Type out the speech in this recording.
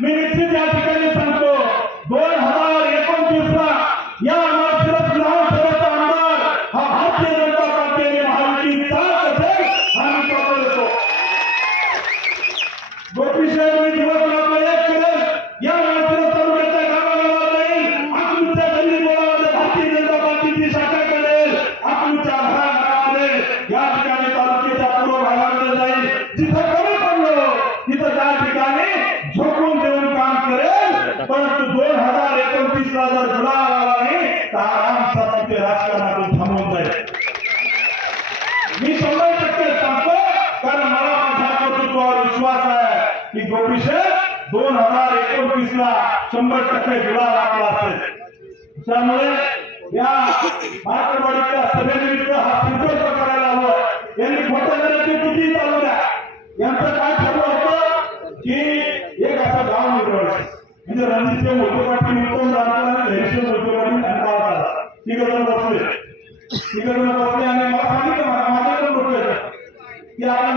मी निश्चित या ठिकाणी सांगतो 2029 ला या मार्गदर्शक विधानसभेचा आमदार हा भारतीय जनता पार्टी आणि महायुतीचा असेल आम्ही प्रबळ होतो। गोपीशहर दिवस आपला एक करेल या मार्गदर्शक तालुक्याच्या गावागावात जाईल अकलूजच्या गल्ली बोळामध्ये भारतीय जनता पार्टीची शाखा करेल अकलूजच्या घराघरामध्ये या ठिकाणी तालुक्याच्या पूर्व भागामध्ये जाईल जिथं कमी पडलो तिथं त्या ठिकाणी झोकून देऊन काम करेल। परंतु 2029 ला जर गुलाल आला नाही तर आरामचा ते राजकारणातून थांबून जाईल। मी 100% सांगतो कारण मला माझ्या कर्तृत्वावर विश्वास आहे की गोपीशहर 2029 ला 100% गुलाल आपला असेल। त्यामुळे या मार्केटवाडीच्या सभेनिमित्त हा संकल्प करायला हवा। यांनी खोटं किती चालू द्या यांचं काय ठरलं होतं की एक असं गाव निवडायचं म्हणजे रणजित मोठे पाटील उत्तम जाणकार आणि धैर्यशील मोठे पाटील कंटाळा आला तिकडे बसले आणि मला सांगितलं माझ्याकडे लोक की आपण